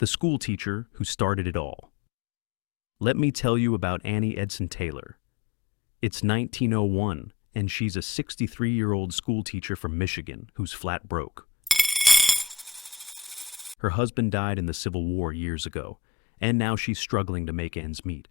the school teacher who started it all. Let me tell you about Annie Edson Taylor. It's 1901, and she's a 63-year-old school teacher from Michigan who's flat broke. Her husband died in the Civil War years ago, and now she's struggling to make ends meet.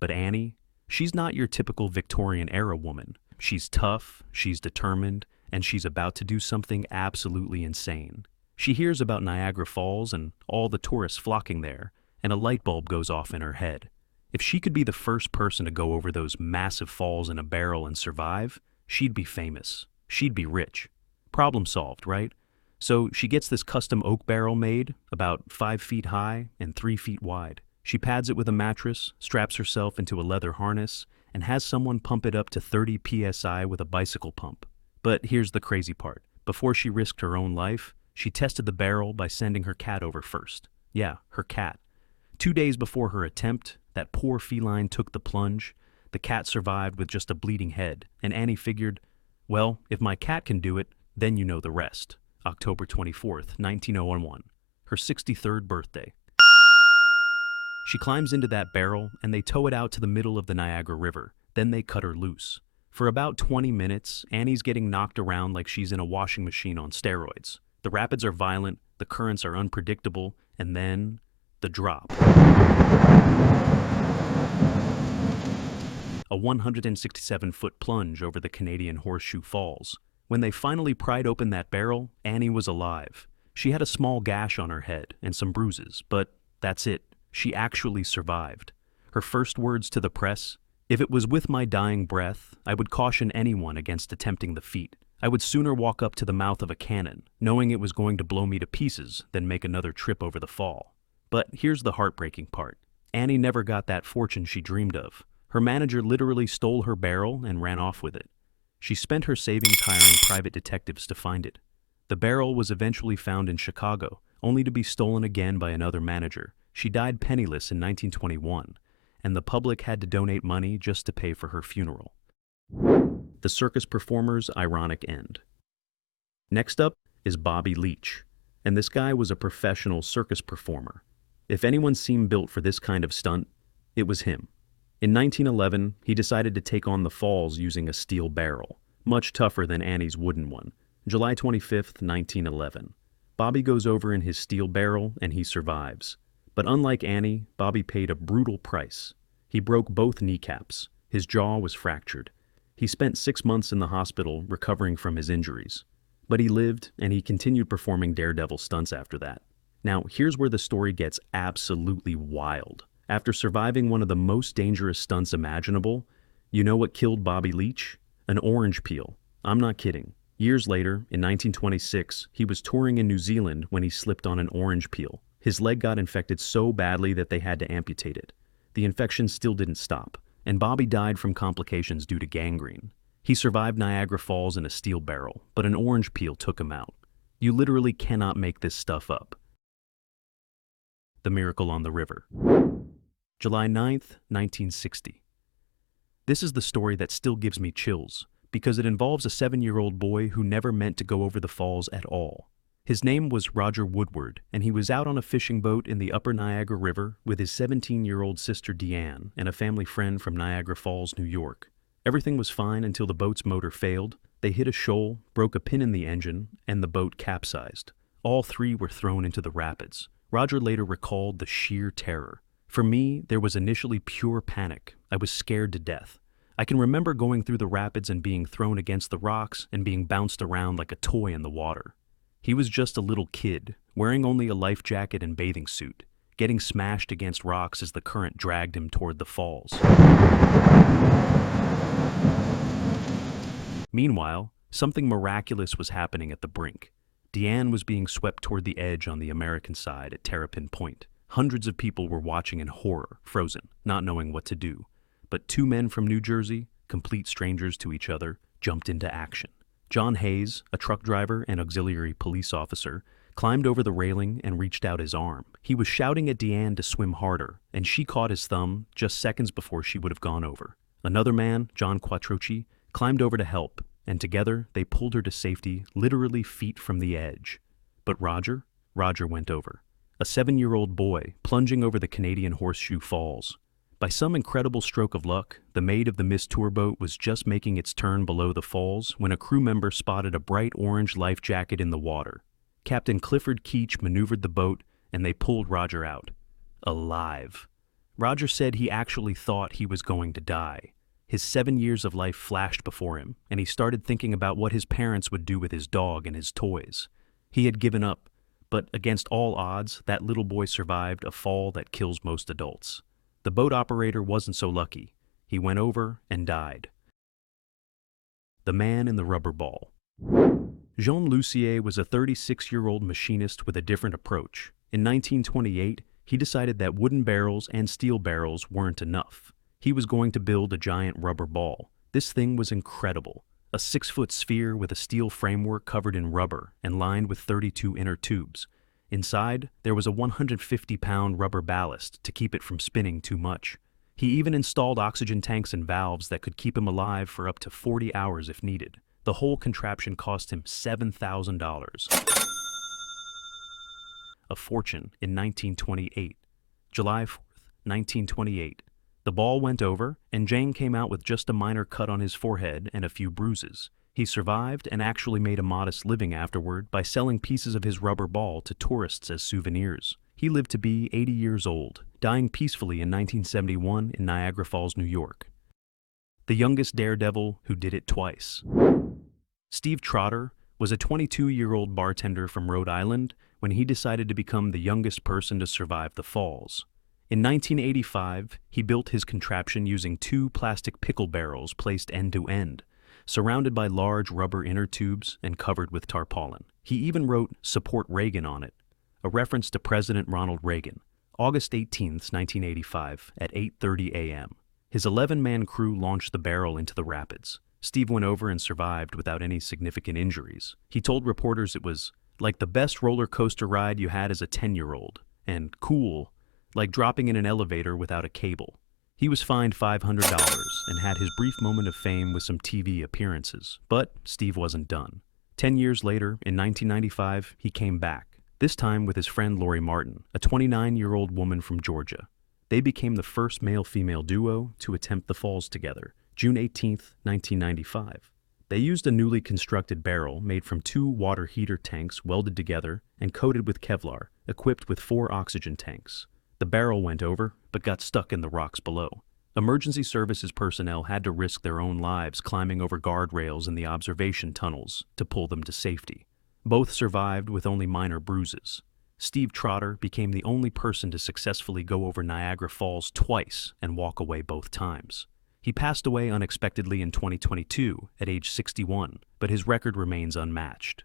But Annie, she's not your typical Victorian-era woman. She's tough, she's determined, and she's about to do something absolutely insane. She hears about Niagara Falls and all the tourists flocking there, and a light bulb goes off in her head. If she could be the first person to go over those massive falls in a barrel and survive, she'd be famous. She'd be rich. Problem solved, right? So she gets this custom oak barrel made, about 5 feet high and 3 feet wide. She pads it with a mattress, straps herself into a leather harness, and has someone pump it up to 30 psi with a bicycle pump. But here's the crazy part. Before she risked her own life, she tested the barrel by sending her cat over first. Yeah, her cat. 2 days before her attempt, that poor feline took the plunge. The cat survived with just a bleeding head, and Annie figured, well, if my cat can do it, then you know the rest. October 24th, 1901, her 63rd birthday. She climbs into that barrel, and they tow it out to the middle of the Niagara River. Then they cut her loose. For about 20 minutes, Annie's getting knocked around like she's in a washing machine on steroids. The rapids are violent, the currents are unpredictable, and then the drop. A 167-foot plunge over the Canadian Horseshoe Falls. When they finally pried open that barrel, Annie was alive. She had a small gash on her head and some bruises, but that's it. She actually survived. Her first words to the press, "If it was with my dying breath, I would caution anyone against attempting the feat. I would sooner walk up to the mouth of a cannon, knowing it was going to blow me to pieces, than make another trip over the fall." But here's the heartbreaking part. Annie never got that fortune she dreamed of. Her manager literally stole her barrel and ran off with it. She spent her savings hiring private detectives to find it. The barrel was eventually found in Chicago, only to be stolen again by another manager. She died penniless in 1921, and the public had to donate money just to pay for her funeral. The circus performer's ironic end. Next up is Bobby Leach, and this guy was a professional circus performer. If anyone seemed built for this kind of stunt, it was him. In 1911, he decided to take on the falls using a steel barrel, much tougher than Annie's wooden one. July 25th, 1911. Bobby goes over in his steel barrel and he survives. But unlike Annie, Bobby paid a brutal price. He broke both kneecaps. His jaw was fractured. He spent 6 months in the hospital recovering from his injuries. But he lived, and he continued performing Daredevil stunts after that. Now, here's where the story gets absolutely wild. After surviving one of the most dangerous stunts imaginable, you know what killed Bobby Leach? An orange peel. I'm not kidding. Years later, in 1926, he was touring in New Zealand when he slipped on an orange peel. His leg got infected so badly that they had to amputate it. The infection still didn't stop, and Bobby died from complications due to gangrene. He survived Niagara Falls in a steel barrel, but an orange peel took him out. You literally cannot make this stuff up. The Miracle on the River. July 9th, 1960. This is the story that still gives me chills, because it involves a 7-year-old boy who never meant to go over the falls at all. His name was Roger Woodward, and he was out on a fishing boat in the upper Niagara River with his 17-year-old sister Deanne and a family friend from Niagara Falls, New York. Everything was fine until the boat's motor failed. They hit a shoal, broke a pin in the engine, and the boat capsized. All three were thrown into the rapids. Roger later recalled the sheer terror. For me, there was initially pure panic. I was scared to death. I can remember going through the rapids and being thrown against the rocks and being bounced around like a toy in the water. He was just a little kid, wearing only a life jacket and bathing suit, getting smashed against rocks as the current dragged him toward the falls. Meanwhile, something miraculous was happening at the brink. Deanne was being swept toward the edge on the American side at Terrapin Point. Hundreds of people were watching in horror, frozen, not knowing what to do. But 2 men from New Jersey, complete strangers to each other, jumped into action. John Hayes, a truck driver and auxiliary police officer, climbed over the railing and reached out his arm. He was shouting at Deanne to swim harder, and she caught his thumb just seconds before she would have gone over. Another man, John Quattrochi, climbed over to help, and together they pulled her to safety, literally feet from the edge. But Roger went over. a 7-year-old boy plunging over the Canadian Horseshoe Falls. By some incredible stroke of luck, the Maid of the Mist tour boat was just making its turn below the falls when a crew member spotted a bright orange life jacket in the water. Captain Clifford Keach maneuvered the boat, and they pulled Roger out. Alive. Roger said he actually thought he was going to die. His 7 years of life flashed before him, and he started thinking about what his parents would do with his dog and his toys. He had given up, but against all odds, that little boy survived a fall that kills most adults. The boat operator wasn't so lucky. He went over and died. The Man in the Rubber Ball. Jean Lussier was a 36-year-old machinist with a different approach. In 1928, he decided that wooden barrels and steel barrels weren't enough. He was going to build a giant rubber ball. This thing was incredible. A 6-foot sphere with a steel framework covered in rubber and lined with 32 inner tubes. Inside, there was a 150-pound rubber ballast to keep it from spinning too much. He even installed oxygen tanks and valves that could keep him alive for up to 40 hours if needed. The whole contraption cost him $7,000. A fortune in 1928. July 4th, 1928. The ball went over, and Jane came out with just a minor cut on his forehead and a few bruises. He survived and actually made a modest living afterward by selling pieces of his rubber ball to tourists as souvenirs. He lived to be 80 years old, dying peacefully in 1971 in Niagara Falls, New York. The youngest daredevil who did it twice. Steve Trotter was a 22-year-old bartender from Rhode Island when he decided to become the youngest person to survive the falls. In 1985, he built his contraption using 2 plastic pickle barrels placed end to end, surrounded by large rubber inner tubes and covered with tarpaulin. He even wrote "Support Reagan" on it, a reference to President Ronald Reagan. August 18, 1985, at 8:30 a.m. His 11-man crew launched the barrel into the rapids. Steve went over and survived without any significant injuries. He told reporters it was like the best roller coaster ride you had as a 10-year-old, and cool, like dropping in an elevator without a cable. He was fined $500 and had his brief moment of fame with some TV appearances. But Steve wasn't done. 10 years later, in 1995, he came back, this time with his friend Lori Martin, a 29-year-old woman from Georgia. They became the first male-female duo to attempt the falls together, June 18, 1995. They used a newly constructed barrel made from 2 water heater tanks welded together and coated with Kevlar, equipped with 4 oxygen tanks. The barrel went over, but got stuck in the rocks below. Emergency services personnel had to risk their own lives climbing over guardrails in the observation tunnels to pull them to safety. Both survived with only minor bruises. Steve Trotter became the only person to successfully go over Niagara Falls twice and walk away both times. He passed away unexpectedly in 2022 at age 61, but his record remains unmatched.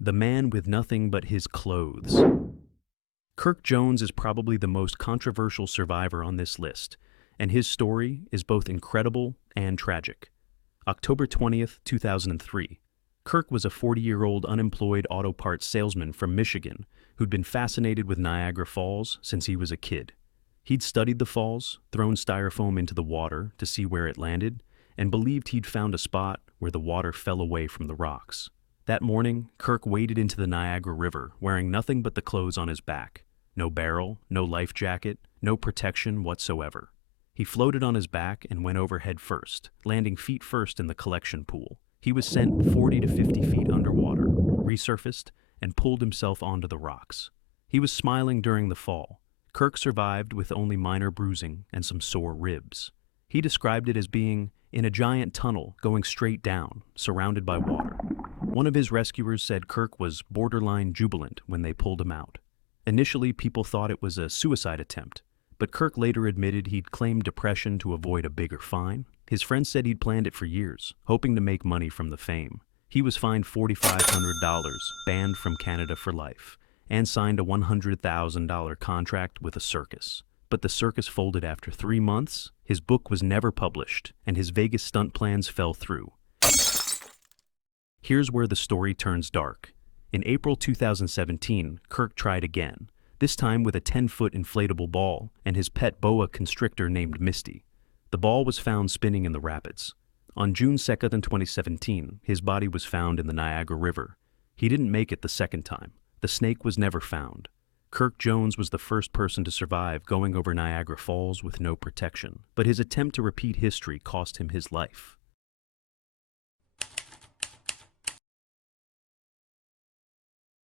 The Man with Nothing But His Clothes. Kirk Jones is probably the most controversial survivor on this list, and his story is both incredible and tragic. October 20th, 2003. Kirk was a 40-year-old unemployed auto parts salesman from Michigan who'd been fascinated with Niagara Falls since he was a kid. He'd studied the falls, thrown styrofoam into the water to see where it landed, and believed he'd found a spot where the water fell away from the rocks. That morning, Kirk waded into the Niagara River wearing nothing but the clothes on his back. No barrel, no life jacket, no protection whatsoever. He floated on his back and went over head first, landing feet first in the collection pool. He was sent 40 to 50 feet underwater, resurfaced, and pulled himself onto the rocks. He was smiling during the fall. Kirk survived with only minor bruising and some sore ribs. He described it as being in a giant tunnel going straight down, surrounded by water. One of his rescuers said Kirk was borderline jubilant when they pulled him out. Initially, people thought it was a suicide attempt, but Kirk later admitted he'd claimed depression to avoid a bigger fine. His friends said he'd planned it for years, hoping to make money from the fame. He was fined $4,500, banned from Canada for life, and signed a $100,000 contract with a circus. But the circus folded after 3 months, his book was never published, and his Vegas stunt plans fell through. Here's where the story turns dark. In April 2017, Kirk tried again, this time with a 10-foot inflatable ball and his pet boa constrictor named Misty. The ball was found spinning in the rapids. On June 2nd, 2017, his body was found in the Niagara River. He didn't make it the second time. The snake was never found. Kirk Jones was the first person to survive going over Niagara Falls with no protection, but his attempt to repeat history cost him his life.